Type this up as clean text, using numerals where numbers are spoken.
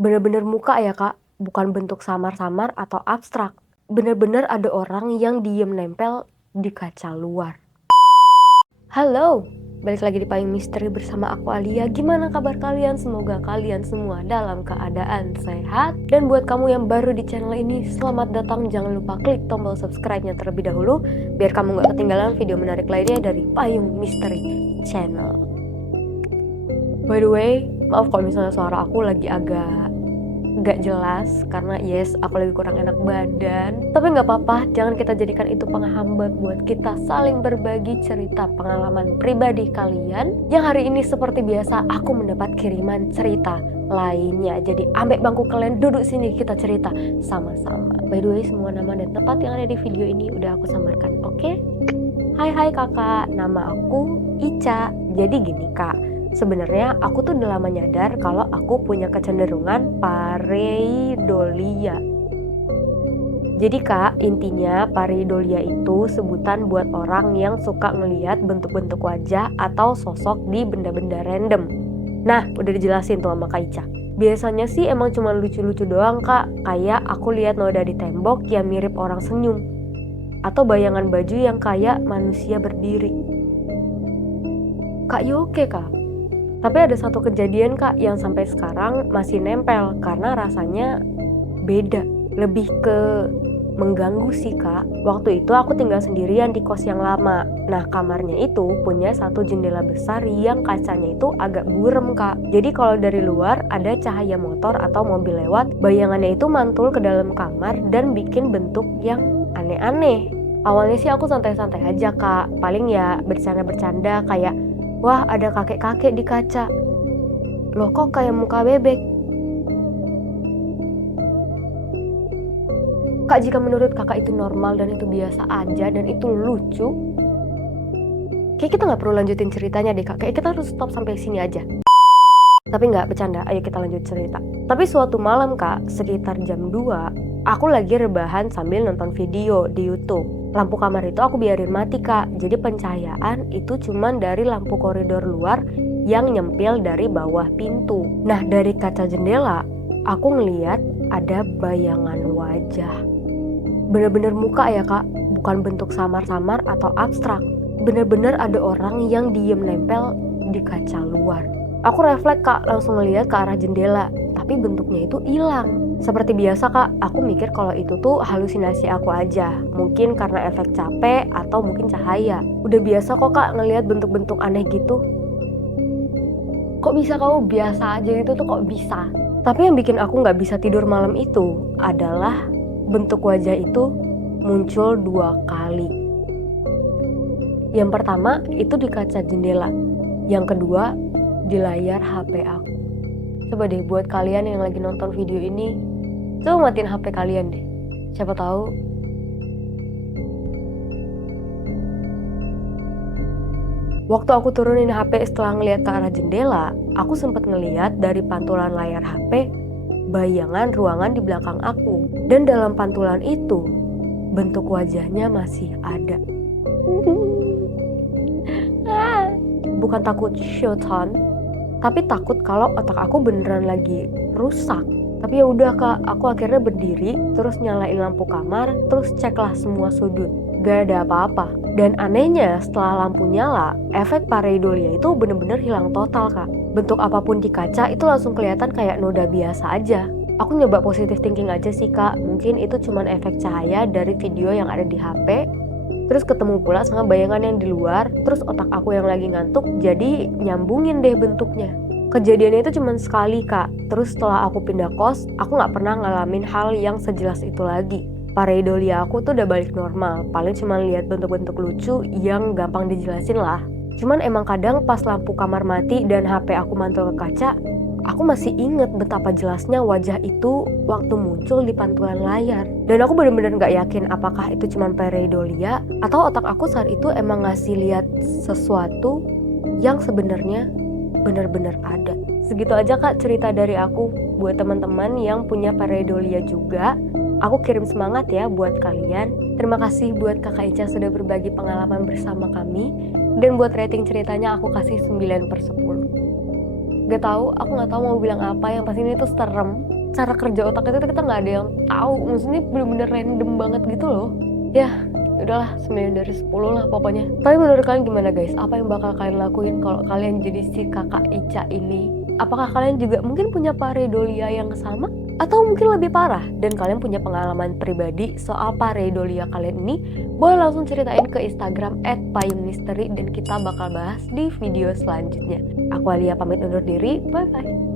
Bener-bener muka ya Kak, bukan bentuk samar-samar atau abstrak. Bener-bener ada orang yang diem nempel di kaca luar. Halo, balik lagi di Payung Misteri bersama aku Alia. Gimana kabar kalian? Semoga kalian semua dalam keadaan sehat. Dan buat kamu yang baru di channel ini, selamat datang. Jangan lupa klik tombol subscribe-nya terlebih dahulu, biar kamu gak ketinggalan video menarik lainnya dari Payung Misteri Channel. By the way, maaf kalau misalnya suara aku lagi agak gak jelas karena aku lagi kurang enak badan, tapi nggak apa-apa, jangan kita jadikan itu penghambat buat kita saling berbagi cerita pengalaman pribadi kalian. Yang hari ini seperti biasa aku mendapat kiriman cerita lainnya, jadi ambek bangku kalian, duduk sini kita cerita sama-sama. By the way, semua nama dan tempat yang ada di video ini udah aku samarkan, oke? Hai kakak, nama aku Ica. Jadi gini kak, sebenarnya aku tuh udah lama nyadar kalau aku punya kecenderungan pareidolia. Jadi kak, intinya pareidolia itu sebutan buat orang yang suka ngelihat bentuk-bentuk wajah atau sosok di benda-benda random. Nah, udah dijelasin tuh sama Kak Ica. Biasanya sih emang cuma lucu-lucu doang kak, kayak aku lihat noda di tembok yang mirip orang senyum, atau bayangan baju yang kayak manusia berdiri. Kak Yoke kak. Tapi ada satu kejadian kak yang sampai sekarang masih nempel karena rasanya beda, lebih ke mengganggu sih kak. Waktu itu aku tinggal sendirian di kos yang lama. Nah kamarnya itu punya satu jendela besar yang kacanya itu agak burem kak. Jadi kalau dari luar ada cahaya motor atau mobil lewat, bayangannya itu mantul ke dalam kamar dan bikin bentuk yang aneh-aneh. Awalnya sih aku santai-santai aja kak, paling ya bercanda-bercanda kayak, wah ada kakek-kakek di kaca. Loh kok kayak muka bebek? Kak, jika menurut kakak itu normal dan itu biasa aja dan itu lucu, kayak kita nggak perlu lanjutin ceritanya deh kak, kayak kita harus stop sampai sini aja. Tapi nggak bercanda, ayo kita lanjut cerita. Tapi suatu malam kak, sekitar jam 2, aku lagi rebahan sambil nonton video di YouTube. Lampu kamar itu aku biarin mati kak, jadi pencahayaan itu cuman dari lampu koridor luar yang nyempil dari bawah pintu. Nah dari kaca jendela, aku ngeliat ada bayangan wajah. Bener-bener muka ya kak, bukan bentuk samar-samar atau abstrak. Bener-bener ada orang yang diem nempel di kaca luar. Aku refleks kak, langsung ngeliat ke arah jendela, tapi bentuknya itu hilang. Seperti biasa kak, aku mikir kalau itu tuh halusinasi aku aja. Mungkin karena efek capek atau mungkin cahaya. Udah biasa kok kak ngelihat bentuk-bentuk aneh gitu. Kok bisa kamu biasa aja gitu tuh kok bisa? Tapi yang bikin aku gak bisa tidur malam itu adalah bentuk wajah itu muncul 2 kali. Yang pertama itu di kaca jendela. Yang kedua di layar HP aku. Coba deh buat kalian yang lagi nonton video ini, coba matiin HP kalian deh. Siapa tahu waktu aku turunin HP setelah ngeliat ke arah jendela, aku sempat ngeliat dari pantulan layar HP bayangan ruangan di belakang aku. Dan dalam pantulan itu, bentuk wajahnya masih ada. Bukan takut syaitan, tapi takut kalau otak aku beneran lagi rusak. Tapi ya udah kak, aku akhirnya berdiri, terus nyalain lampu kamar, terus ceklah semua sudut. Gak ada apa-apa. Dan anehnya setelah lampu nyala, efek pareidolia itu bener-bener hilang total kak. Bentuk apapun di kaca itu langsung kelihatan kayak noda biasa aja. Aku nyoba positive thinking aja sih kak, mungkin itu cuman efek cahaya dari video yang ada di HP, terus ketemu pula sama bayangan yang di luar, terus otak aku yang lagi ngantuk jadi nyambungin deh bentuknya. Kejadiannya itu cuman sekali kak, terus setelah aku pindah kos, aku gak pernah ngalamin hal yang sejelas itu lagi. Pareidolia aku tuh udah balik normal, paling cuma lihat bentuk-bentuk lucu yang gampang dijelasin lah. Cuman emang kadang pas lampu kamar mati dan HP aku mantul ke kaca, aku masih inget betapa jelasnya wajah itu waktu muncul di pantulan layar. Dan aku bener-bener gak yakin apakah itu cuma pareidolia atau otak aku saat itu emang ngasih lihat sesuatu yang sebenarnya bener-bener ada. Segitu aja kak cerita dari aku. Buat teman-teman yang punya pareidolia juga, aku kirim semangat ya buat kalian. Terima kasih buat kakak Ica sudah berbagi pengalaman bersama kami. Dan buat rating ceritanya aku kasih 9/10. Gak tahu, aku nggak tahu mau bilang apa. Yang pasti ini tuh serem. Cara kerja otak itu kita nggak ada yang tahu. Maksudnya bener-bener random banget gitu loh. Ya, udahlah 9 dari 10 lah pokoknya. Tapi menurut kalian gimana guys? Apa yang bakal kalian lakuin kalau kalian jadi si kakak Ica ini? Apakah kalian juga mungkin punya pareidolia yang sama? Atau mungkin lebih parah dan kalian punya pengalaman pribadi soal pareidolia kalian ini? Boleh langsung ceritain ke Instagram @payungmisteri dan kita bakal bahas di video selanjutnya. Aku Alia pamit undur diri, bye bye.